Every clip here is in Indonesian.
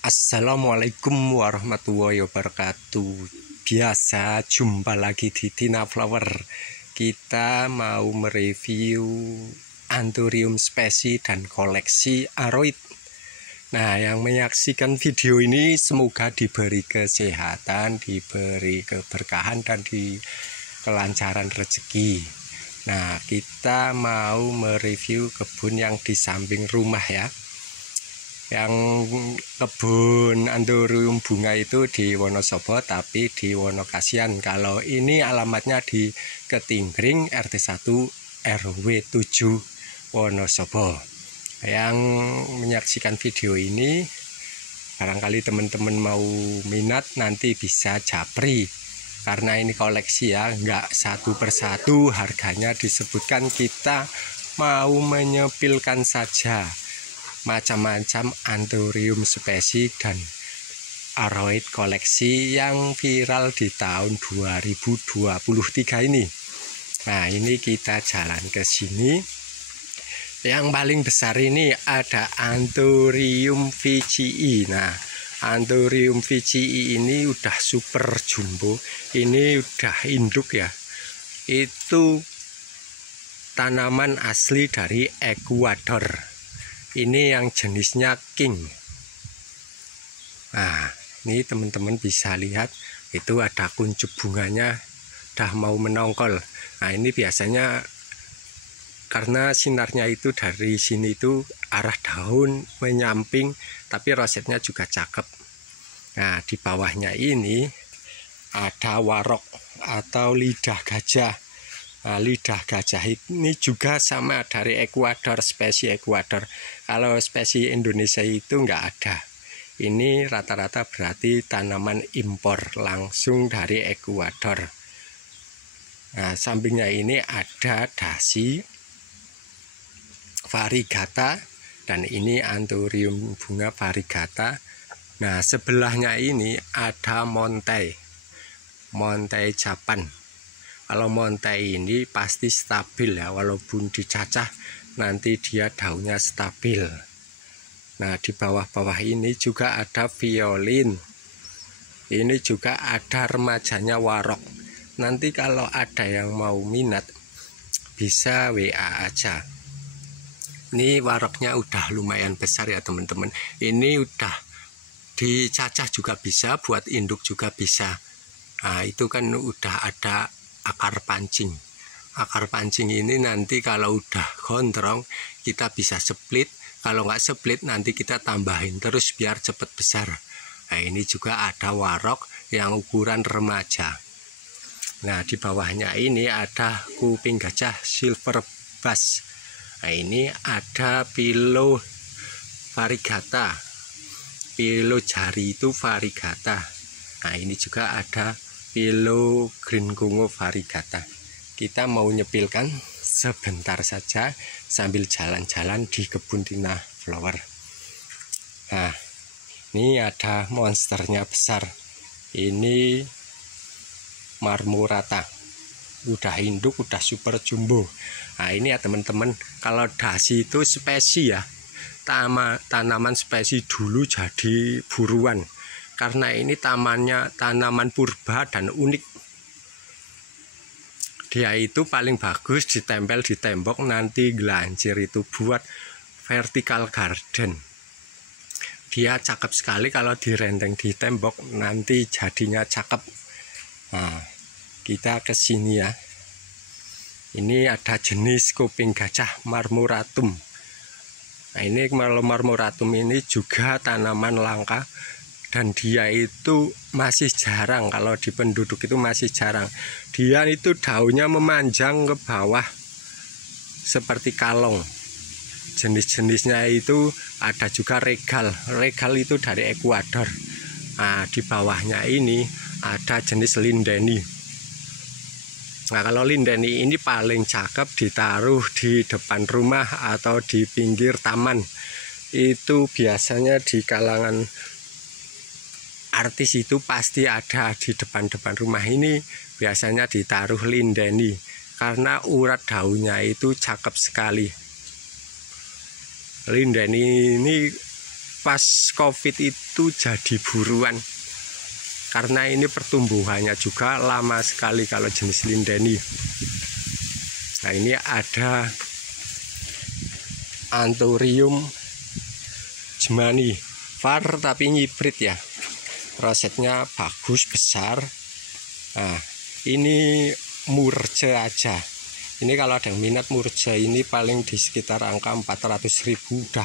Assalamualaikum warahmatullahi wabarakatuh. Biasa jumpa lagi di Tina Flower. Kita mau mereview Anthurium spesies dan koleksi aroid. Nah, yang menyaksikan video ini semoga diberi kesehatan, diberi keberkahan dan di kelancaran rezeki. Nah, kita mau mereview kebun yang di samping rumah ya. Yang kebun Anthurium bunga itu di Wonosobo tapi di Wonokasian. Kalau ini alamatnya di Ketinggring RT 1 RW 7 Wonosobo. Yang menyaksikan video ini barangkali teman-teman mau minat nanti bisa japri, karena ini koleksi ya, nggak satu persatu harganya disebutkan, kita mau menyepilkan saja macam-macam Anthurium spesies dan aroid koleksi yang viral di tahun 2023 ini. Nah, ini kita jalan ke sini. Yang paling besar ini ada Anthurium VCI. Nah, Anthurium VCI ini udah super jumbo. Ini udah induk ya. Itu tanaman asli dari Ekuador. Ini yang jenisnya king. Nah, ini teman-teman bisa lihat itu ada kuncup bunganya dah mau menongkol. Nah, ini biasanya karena sinarnya itu dari sini itu arah daun menyamping, tapi rosetnya juga cakep. Nah, di bawahnya ini ada warok atau lidah gajah. Nah, lidah gajah ini juga sama dari Ekuador, spesies Ekuador. Kalau spesies Indonesia itu nggak ada. Ini rata-rata berarti tanaman impor langsung dari Ekuador. Nah, sampingnya ini ada dasi variegata dan ini Anthurium bunga variegata. Nah, sebelahnya ini ada Montai Japan. Kalau Montai ini pasti stabil ya, walaupun dicacah nanti dia daunnya stabil. Nah, di bawah-bawah ini juga ada violin. Ini juga ada remajanya warok. Nanti kalau ada yang mau minat bisa WA aja. Ini waroknya udah lumayan besar ya teman-teman. Ini udah dicacah juga bisa, buat induk juga bisa. Nah, itu kan udah ada akar pancing. Akar pancing ini nanti kalau udah gondrong kita bisa split. Kalau nggak split nanti kita tambahin terus biar cepet besar. Nah, ini juga ada warok yang ukuran remaja. Nah, di bawahnya ini ada kuping gajah silver bass. Nah, ini ada Philo variegata. Philo jari itu variegata. Nah, ini juga ada Philo green kungu variegata. Kita mau nyepilkan sebentar saja sambil jalan-jalan di kebun Tina Flower. Nah, ini ada monsternya besar. Ini marmorata. Udah induk, udah super jumbo. Nah, ini ya teman-teman, kalau dasi itu spesies ya. Tanaman spesies dulu jadi buruan. Karena ini tanaman purba dan unik. Dia itu paling bagus ditempel di tembok, nanti gelancir itu buat vertical garden. Dia cakep sekali kalau direnteng di tembok, nanti jadinya cakep. Nah, kita ke sini ya. Ini ada jenis kuping gajah marmoratum. Nah, ini kalau marmoratum ini juga tanaman langka. Dan dia itu masih jarang, kalau di penduduk itu masih jarang. Dia itu daunnya memanjang ke bawah seperti kalong. Jenis-jenisnya itu ada juga regal. Regal itu dari Ekuador. Nah, di bawahnya ini ada jenis lindeni. Nah, kalau lindeni ini paling cakep ditaruh di depan rumah atau di pinggir taman. Itu biasanya di kalangan artis itu pasti ada di depan-depan rumah ini, biasanya ditaruh lindeni karena urat daunnya itu cakep sekali. Lindeni ini pas COVID itu jadi buruan, karena ini pertumbuhannya juga lama sekali kalau jenis lindeni. Nah, ini ada Anthurium jemani var tapi hybrid ya, rosetnya bagus besar. Nah, ini murje aja. Ini kalau ada yang minat murje ini paling di sekitar angka 400.000, udah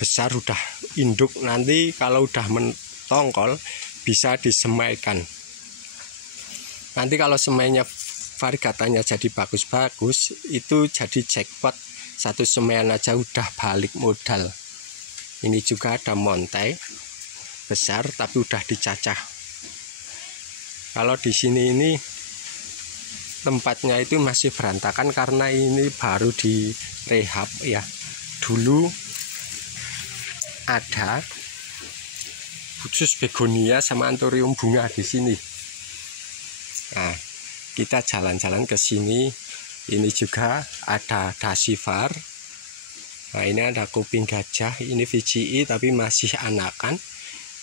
besar, udah induk. Nanti kalau udah mentongkol bisa disemaikan. Nanti kalau semainya variegatanya jadi bagus-bagus, itu jadi jackpot. Satu semaian aja udah balik modal. Ini juga ada montai besar tapi udah dicacah. Kalau di sini ini tempatnya itu masih berantakan karena ini baru direhab ya. Dulu ada khusus begonia sama anthurium bunga di sini. Nah, kita jalan-jalan ke sini. Ini juga ada dasivar. Nah, ini ada kuping gajah. Ini VGI tapi masih anakan.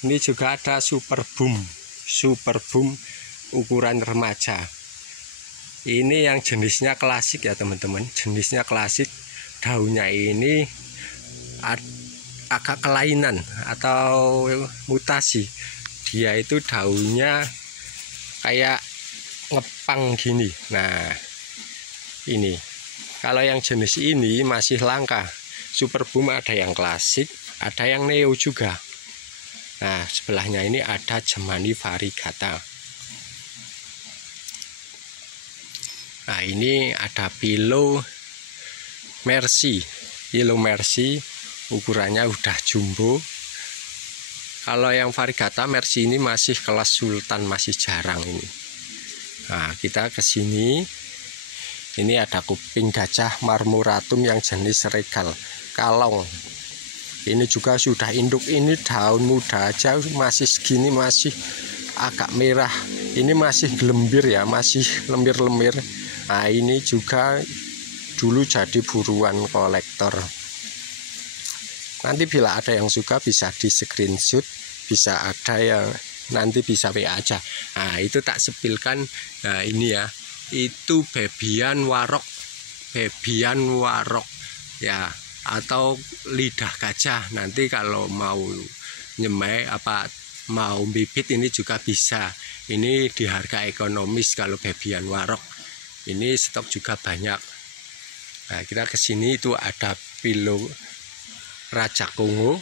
Ini juga ada super boom ukuran remaja. Ini yang jenisnya klasik ya teman-teman, jenisnya klasik. Daunnya ini agak kelainan atau mutasi. Dia itu daunnya kayak ngepang gini. Nah, ini kalau yang jenis ini masih langka. Super boom ada yang klasik, ada yang neo juga. Nah, sebelahnya ini ada jemani variegata. Nah, ini ada Philo Mercy. Philo Mercy ukurannya udah jumbo. Kalau yang variegata Mercy ini masih kelas sultan, masih jarang ini. Nah, kita ke sini. Ini ada kuping gajah marmoratum yang jenis regal kalong. Ini juga sudah induk. Ini daun muda aja masih segini, masih agak merah. Ini masih gelembir ya, masih lembir-lembir. Nah, ini juga dulu jadi buruan kolektor. Nanti bila ada yang suka bisa di screenshot, bisa ada yang nanti bisa WA aja. Nah, itu tak sepilkan. Nah, ini ya, itu bebian warok ya, atau lidah gajah. Nanti kalau mau nyemai apa mau bibit ini juga bisa. Ini di harga ekonomis kalau bebian warok. Ini stok juga banyak. Nah, kita ke sini itu ada Philo Raja Kongo,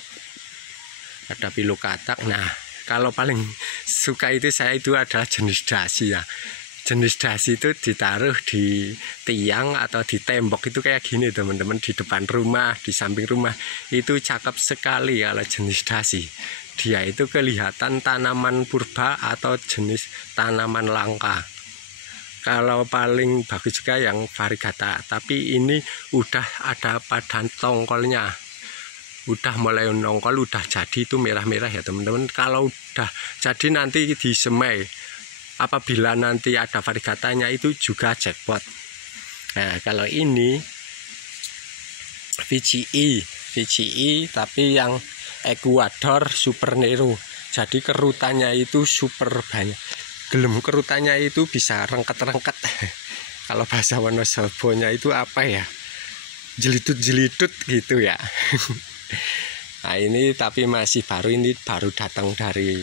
ada Philo katak. Nah, kalau paling suka itu saya itu adalah jenis dasi ya. Jenis dasi itu ditaruh di tiang atau di tembok itu kayak gini teman-teman, di depan rumah, di samping rumah. Itu cakep sekali kalau jenis dasi. Dia itu kelihatan tanaman purba atau jenis tanaman langka. Kalau paling bagus juga yang variegata, tapi ini udah ada pada tongkolnya, udah mulai nongkol, udah jadi itu merah-merah ya teman-teman. Kalau udah jadi nanti disemai, apabila nanti ada variegatanya itu juga jackpot. Nah, kalau ini VGI tapi yang Ecuador Super Nero, jadi kerutannya itu super banyak. Gelem kerutannya itu bisa rengket-rengket. Kalau bahasa Wonosobonya itu apa ya, jelitut-jelitut gitu ya. Nah, ini tapi masih baru, ini baru datang dari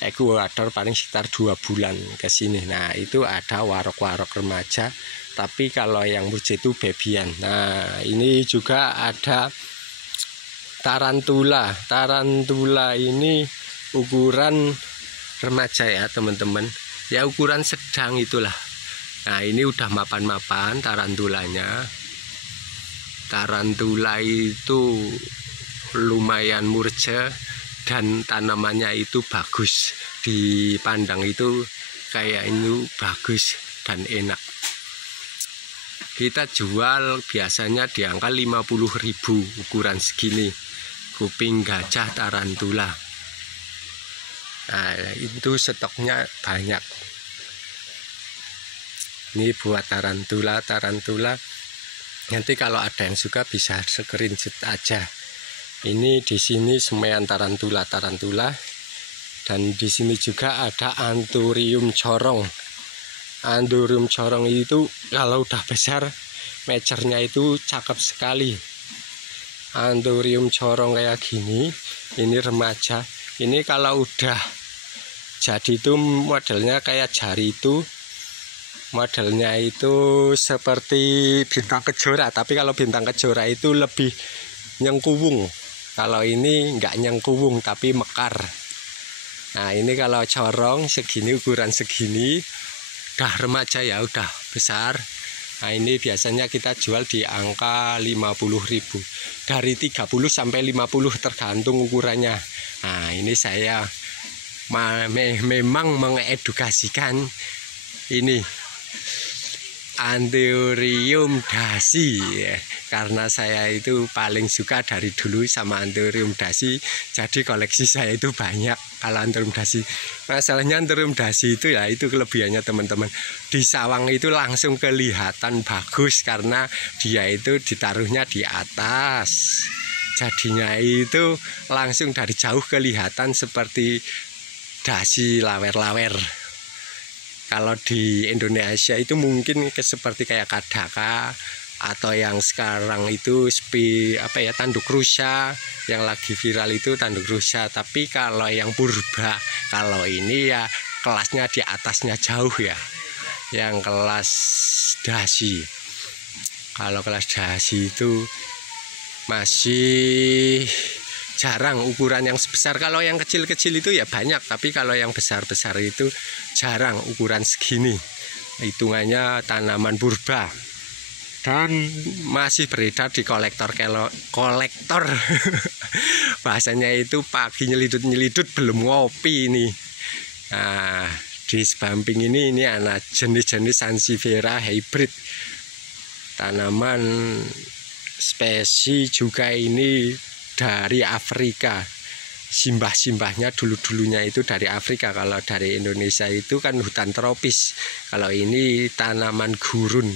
Ecuador paling sekitar 2 bulan ke sini. Nah, itu ada warok-warok remaja, tapi kalau yang murje itu bebian. Nah, ini juga ada tarantula. Tarantula ini ukuran remaja ya teman-teman, ya ukuran sedang itulah. Nah, ini udah mapan-mapan tarantulanya. Tarantula itu lumayan murje dan tanamannya itu bagus, dipandang itu kayak ini bagus dan enak. Kita jual biasanya di angka 50.000 ukuran segini, kuping gajah tarantula. Nah, itu stoknya banyak. Ini buat tarantula. Nanti kalau ada yang suka bisa screenshot aja. Ini di sini semaian tarantula, dan di sini juga ada Anthurium corong. Anthurium corong itu kalau udah besar, mecernya itu cakep sekali. Anthurium corong kayak gini, ini remaja. Ini kalau udah jadi itu modelnya kayak jari itu. Modelnya itu seperti bintang kejora, tapi kalau bintang kejora itu lebih nyengkuwung. Kalau ini enggak nyengkuwung tapi mekar. Nah, ini kalau corong segini, ukuran segini, udah remaja ya, udah besar. Nah, ini biasanya kita jual di angka 50.000. Dari 30 sampai 50 tergantung ukurannya. Nah, ini saya memang mengedukasikan ini Anthurium dasi ya. Karena saya itu paling suka dari dulu sama Anthurium dasi, jadi koleksi saya itu banyak kalau Anthurium dasi. Masalahnya Anthurium dasi itu ya, itu kelebihannya teman-teman, di sawang itu langsung kelihatan bagus karena dia itu ditaruhnya di atas, jadinya itu langsung dari jauh kelihatan seperti dasi lawer-lawer. Kalau di Indonesia itu mungkin seperti kayak kadaka, atau yang sekarang itu tanduk rusa, yang lagi viral itu tanduk rusa. Tapi kalau yang purba, kalau ini ya kelasnya di atasnya jauh ya, yang kelas dasi. Kalau kelas dasi itu masih jarang ukuran yang sebesar. Kalau yang kecil-kecil itu ya banyak, tapi kalau yang besar-besar itu jarang ukuran segini. Hitungannya tanaman purba dan masih beredar di kolektor bahasanya itu pagi nyelidut belum ngopi ini. Nah, di samping ini anak jenis-jenis Sansevieria hybrid, tanaman spesies juga ini dari Afrika. Simbah-simbahnya dulunya itu dari Afrika. Kalau dari Indonesia itu kan hutan tropis. Kalau ini tanaman gurun.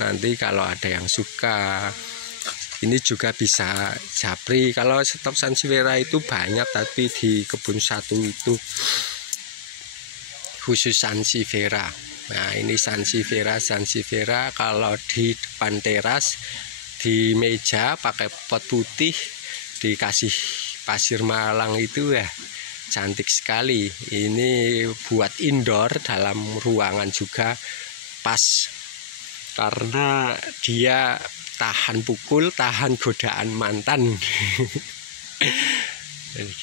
Nanti kalau ada yang suka, ini juga bisa japri. Kalau stok Sansevieria itu banyak, tapi di kebun satu itu khusus Sansevieria. Nah, ini Sansevieria kalau di depan teras, di meja pakai pot putih, dikasih pasir malang itu ya cantik sekali. Ini buat indoor dalam ruangan juga pas, karena dia tahan pukul, tahan godaan mantan.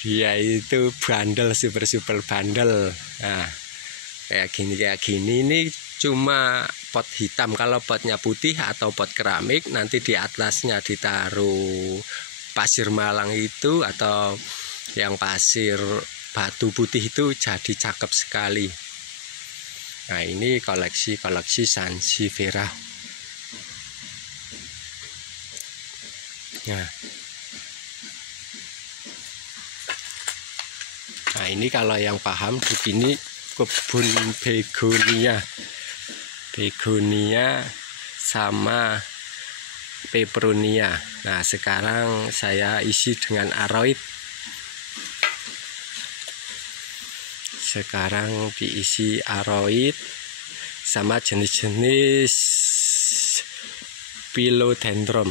Dia itu bandel, super bandel. Nah, kayak gini ini cuma pot hitam. Kalau potnya putih atau pot keramik, nanti di atasnya ditaruh pasir malang itu, atau yang pasir batu putih itu, jadi cakep sekali. Nah, ini koleksi Sansevieria. Nah, ini kalau yang paham, begini kebun begonia sama peperonia. Nah, sekarang saya isi dengan aroid. Sekarang diisi aroid sama jenis-jenis philodendron.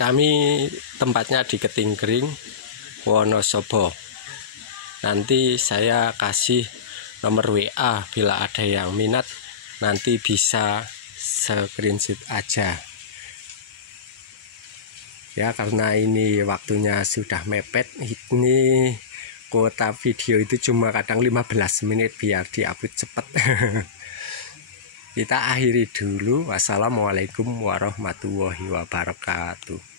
Kami tempatnya di Ketinggering, Wonosobo. Nanti saya kasih nomor WA bila ada yang minat, nanti bisa screenshot aja. Ya, karena ini waktunya sudah mepet, ini kuota video itu cuma kadang 15 menit biar diupload cepat. Kita akhiri dulu. Wassalamualaikum warahmatullahi wabarakatuh.